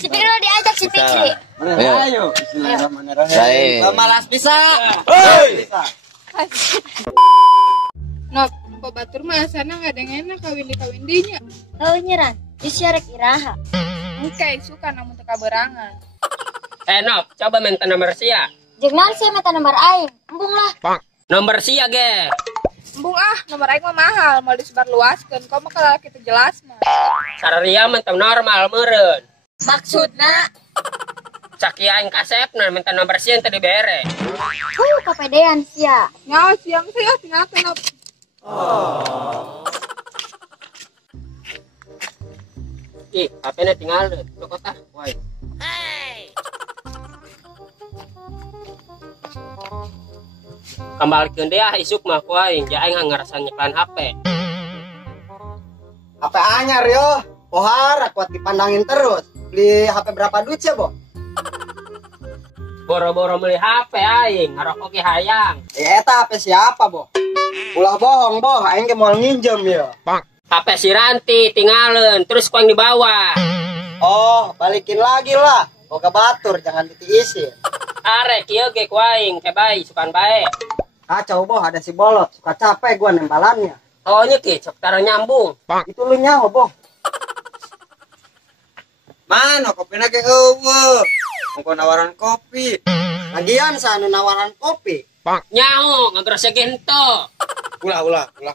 Si Fikri udah diajak si Fikri. Ayo. Bismillahirrahmanirrahim. Malas bisa. Hei. Nop, kok batur mah sana nggak ada yang enak kawin dinya. Kau nyeran, disyarek iraha. Engke suka namun teka berangan. Nop, coba minta nomor sia. Jangan sih minta nomor aing. Embung lah. Nomor sia ge. Embung nomor aing mah mahal, mau disebar luaskan. Kau mah kalau kita jelas mah. Sararia minta normal meureun. Maksudna? Caki aing kasepna minta nomor sia tadi bere. Kepedean sia. Nyawa siang saya tinggal kenop. Ih, HP-nya tinggal deh. Cokot ah. Woi. Kembalikan dia isuk mah ku aing, ja aing ngarasan nyeklan HP. HP anyar yo. Pohar kuat dipandangin terus. Beli HP berapa duit sih, Bo? Boro-boro beli HP aing, ngarok oke hayang. Eta HP siapa, Bo? Ulah bohong, Bo. Aing ge moal nginjem ya. HP si Ranti tinggalin, terus ku yang dibawa. Oh, balikin lagi lah. Boga batur, jangan ditiisin. Are kieu ge ku aing, teh bae sukan bae. Kacau, Bo, ada si Bolot. Suka capek gua nembalannya. Oh nya ki cok tara nyambung. Itu lu nyawa, Bo. Mana kopinya ke eueuh? Engko nawaran kopi. Lagian sana nawaran kopi. Nyaho ngagrose gento. Ulah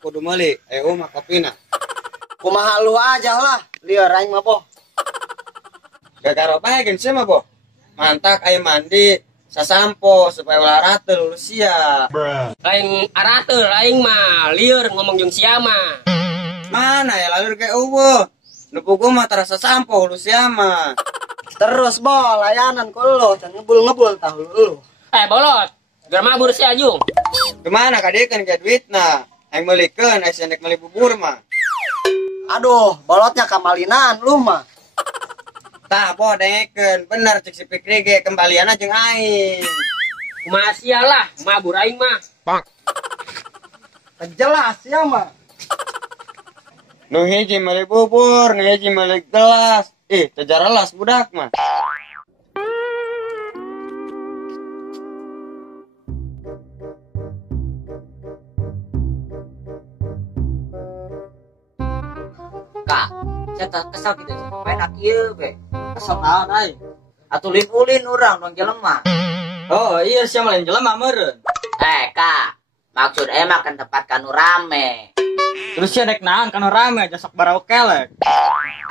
kudu meuli. Mah kopina. Kumaha lu aja lah. Liar aing mah, Bo. Gagaro bae gen sia mah, Bo. Mantak aya mandi sasampo supaya ulah rata lulus sia. Lain arateul aing mah lieur ngomong jeung sia mah. Mana ya lalu ke eueuh? Nupu gua mah terasa sampo lulus sia mah. Terus, Bo, layanan ku lu. Dan ngebul-ngebul tahu lu. Bolot. Gar mabur si Ajung. Gimana kadekeun ge duitna? Aing meulikeun aya nek meuli bubur mah. Aduh, bolotnya kamalinan lu mah. Tah, Bo dengekeun. Bener cek si Fikri ge kembalianna jeung aing. Kumaha sia lah, mabur aing mah. Jelas ya mah. Nu hiji meuli bubur, nu hiji meuli gelas. Tejarelas budak mah. Kak, saya kesal gitu. Enak ieu be. Kesal naon ai? Atuh ulin urang dong jelema. Oh iya sia mah lain jelema meureun. Kak, maksud mah kan tempat kanu rame. Terus sia dek naon kana rame aja sok barau kelek.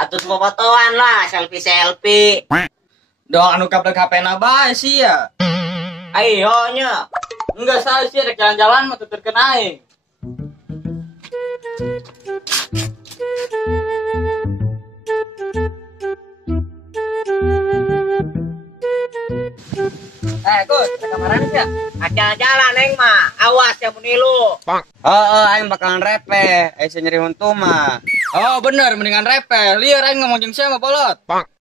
Atuh fotoan lah, selfie. Dong anu kaplek HP-na bae sia. Ayo nya. Enggak salah sia dek jalan-jalan mah tuturkeun aing. Gus, kamaran sia. Aja jalan neng mah. Awas ya mun ilu. Aing bakalan repe. Aya nyeri huntu mah. Oh bener, mendingan repe. Liar aing ngomong jeung sia mah Bolot.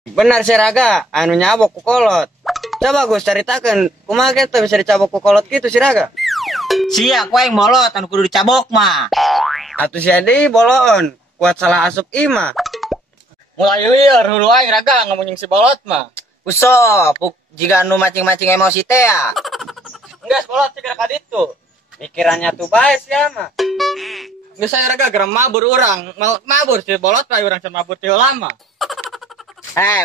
Bener sih Raga, anu nyabok ku kolot. Coba Gus caritakeun, kumaha kitu bisa dicabok ku kolot kitu si Raga? Sia ku aing molot anu kudu dicabok mah. Atuh sia deui boloon, kuat salah asup imah. Mulai liar hulu aing Raga ngomong jeung si Bolot mah. Usop, jika anu mancing-mancing emosi teh ya. Enggak Bolot cik ka ditu. Pikirannya tuh bae sia mah. Geus saya Raga geram mabur urang. Mabur si Bolot bae urang can mabur teu lama.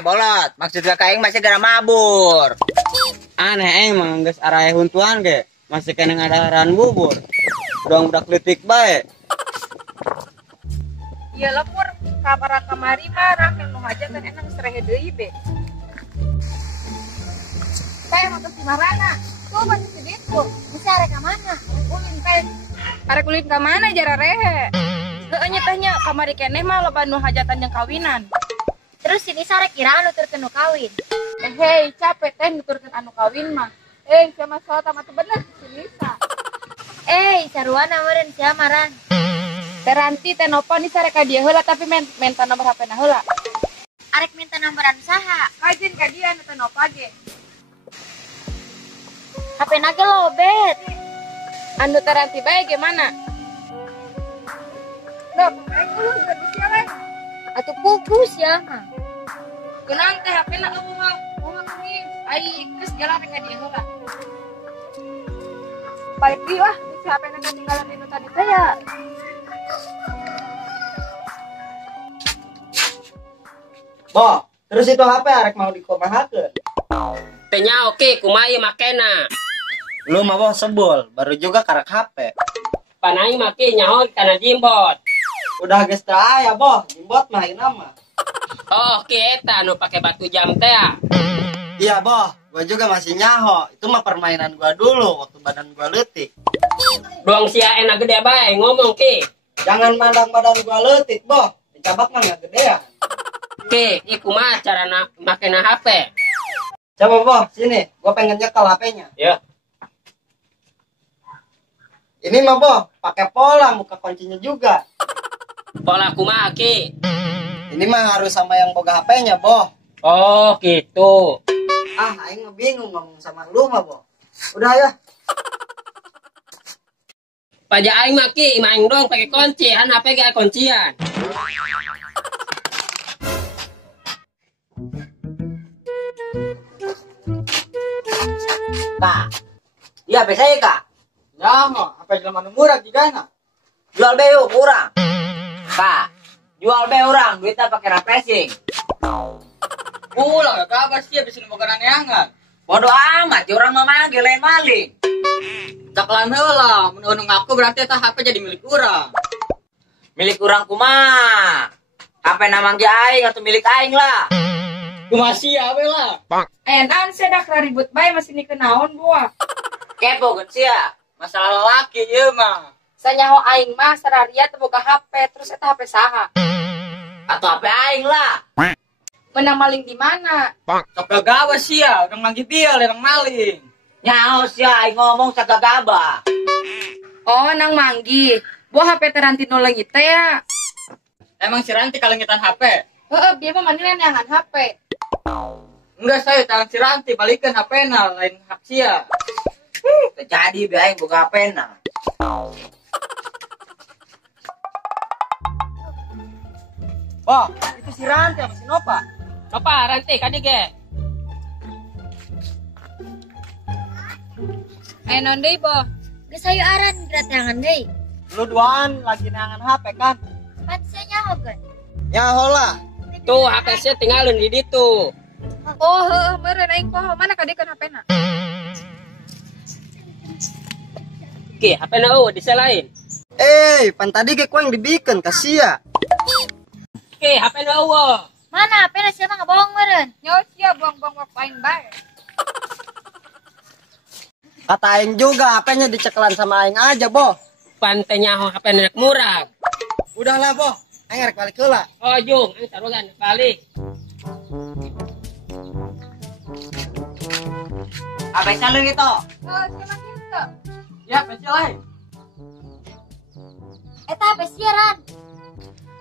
Bolot, maksud kakak aing masih gara mabur. Aneh emang geus araya huntuan ge, masih kena ngadaran bubur. Udah kletik bae. Iya lepur kabar kamari marah yang numaja kan enang serehe deui be. Teh motor kumarana? Tuh bantu sedikit. Bisa arek ka mana? Ulin teh. Arek ulin ka mana jara rehe? Heuh nya tanya kamari keneh mah loba nu hajatan jeung kawinan. Terus sini sarek kira nuturkeun nu kawin. Hei, capek teh nuturkeun anu kawin mah. Sama soal tamat bener si Lisa. Saruana meureun sia maran. Teranti teh nopo ni sarek ka dieu heula tapi minta nomor HP-na heula. Arek minta nomboran saha? Kajin ka dia anu teh nopo ge. HP-na ge lobet. Anu teranti bae gimana? Loh, aing ulun teh sia we. Atuh pugus ya mah. Kenang teh HP na eueuh mah. Moal kami. Ai geus jalan ka dia heula. Baik di wah, si HP na ketinggalan di tadi teh ya. Boh, terus itu HP arek mau dikomahakeun. Tanya oke, kumaha makena. Lu mah boh sebul, baru juga karek HP. Panai make nyaho kana jimbot. Udah geus teu aya boh, jimbot mah ayeuna mah. Oh, oke eta nu pake batu jam teh. Iya boh, gua juga masih nyaho. Itu mah permainan gua dulu waktu badan gua leutik. Doang sia enak gede bae ngomong ki. Jangan mandang badan gua leutik boh, dicabak mah nggak gedean. Oke, iku mah carana makena HP. Coba boh, sini, gua pengen nyekel HP-nya. Ya. Ini mah boh, pakai pola muka kuncinya juga. Pola kumaha ki? Ini mah harus sama yang boga HP-nya boh. Oh, gitu. Ah, aing mah bingung ngomong sama lu mah boh. Udah ya. Paja aing mah ki, main dong pakai kunci, han HP ge kuncian. Kak, iya bisa ya kak? Ya mah, apa jelema nu murah jigana? Jual be yuk kurang. Kak, jual be orang, duitnya pakai refreshing. Ulah gak kabar sih abis ini mau kena neangan. Bodoh amat, orang mah manggil lain maling. Caklan heula, mun ngaku berarti tah HP jadi milik urang. Milik orang kumaha? HP namang aing atau milik aing lah. Kumaha sia we lah. Ayeuna sedak ribut bae masih nikeun naon buah. Kepo geus sia. Masalah lelaki ieu mah. Sanyaho aing mah sararia teu boga HP, terus eta HP saha? Atau HP aing lah. Menang maling di mana? Sok gagawa sia, urang lagi bial urang maling. Nyaho sia aing ngomong sagagaba. Oh, nang manggi. Buah HP teranti nu leungit teh ya. Emang si Ranti kalengitan HP? Heeh, bieu mah maneh neangan HP. Enggak saya tangan si Ranti balikan HP-na lain hak sia. Jadi be aing boga HP na. Boh, itu si Ranti apa si Nova? Apa ranti kadi ge? Ayeuna deui, Boh. Geus hayu aran gerak tangan deui. Lu duaan lagi neangan HP kan? Pan saya nyahokeun. Nyaho lah. Tuh HP nya tinggalin di ditu. Oh, heueuh meureun aing poho mana kadikeun HP-na. Ki, HP na diselain. Pan tadi ge ku yang dibikin kasia. Ki, HP na Mana HP na siapa ngabohong meureun? Nyaho sia buang-buang waktu aing bae. Kata aing juga HP-nya diceklan sama aing aja, boh. Pantenya HP nek murah. Udahlah, boh. Aing rek balik heula. Oh, Jung, ang sarugan balik. HP saleur itu. Oh, sia kitu. Ya, pecel lain. Eta HP siaran.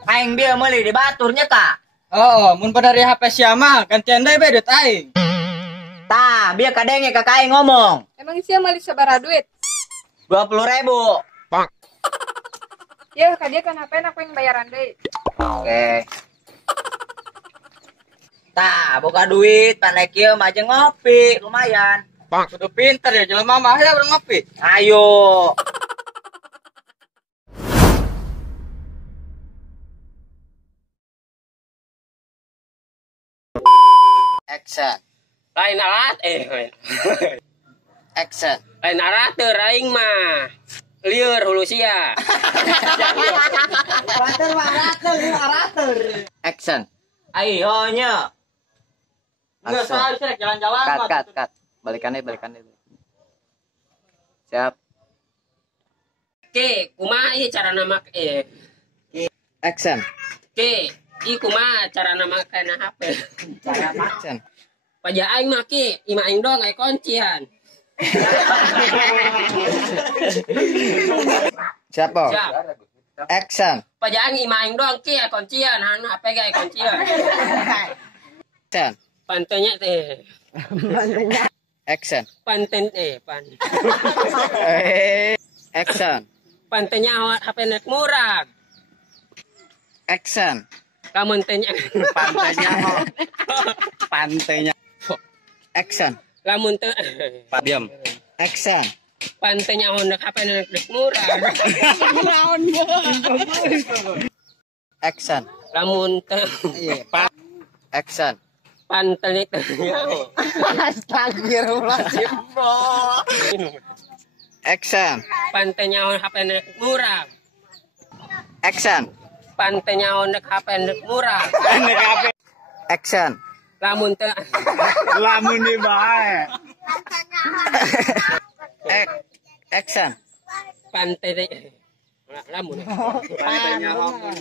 Aing dia meuli di baturnya kak. Oh, mun pada dari HP sia mah gantian deui bae duit aing. Tah, biar kadenge kakak aing ngomong. Emang sia meuli sabaraha duit? 20.000. Ya, ka dia kan HP na aku yang bayaran deui. Oke. Tah, buka duit, pandai kieu mah aja ngopi, lumayan. Kudu pinter ya jelema mah ya urang ngopi. Ayo. Action. Lain alat Action. lain alat teu aing mah. Lieur hulu sia. Action. Ayo nya. Enggak salah sih jalan-jalan mah. Cut. Balikan deh. Siap. Ki, kumaha ieu carana make Action. Ki, ieu kumaha carana makena HP? Action. Paja aing mah ki, ima aing dong aya kuncian. Siap, boh. Siap. Action. Paja aing ima aing dong ki aya kuncian, han HP ge aya kuncian. Action. Pantenya teh. Action. Panten pan. Action. Pantenya HP nek murah. Action. Lamun tanya. Pantainya ho. Pantainya. Action. Lamun teu Diam. Action. pantainya Honda kapan yang murah. Action. Lamun teu Iya. Action. pantai teu. Astagfirullahaladzim, bro. Action. Pantainya Honda kapan yang murah. Action. Pantainya Honda kapan yang murah. Action. Lamun teu Lamun di bae. Action. pantai lamun Pantainya ngomong.